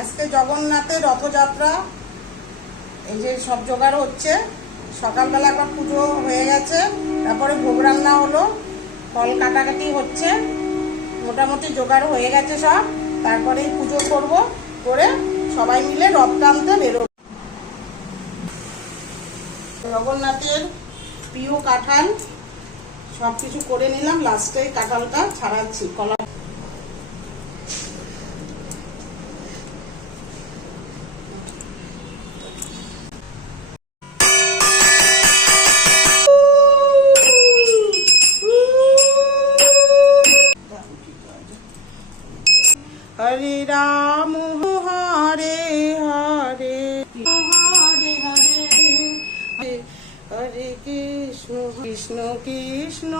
আজকে জগন্নাথের রথযাত্রা, এই যে সব জোগাড় হচ্ছে। সকালবেলা একবার পুজো হয়ে গেছে, তারপরে ভোগ রান্না হলো, ফল কাটাকাটি হচ্ছে, মোটামুটি জোগাড় হয়ে গেছে সব। তারপরে পুজো করব, করে সবাই মিলে রথ টানতে বেরোব। জগন্নাথের প্রিয় কাঁঠাল সব কিছু করে নিলাম, লাস্টে কাঁঠালটা ছাড়াচ্ছি। কলা হরে রাম হরে হরে হরে হরে হরে কৃষ্ণ কৃষ্ণ কৃষ্ণ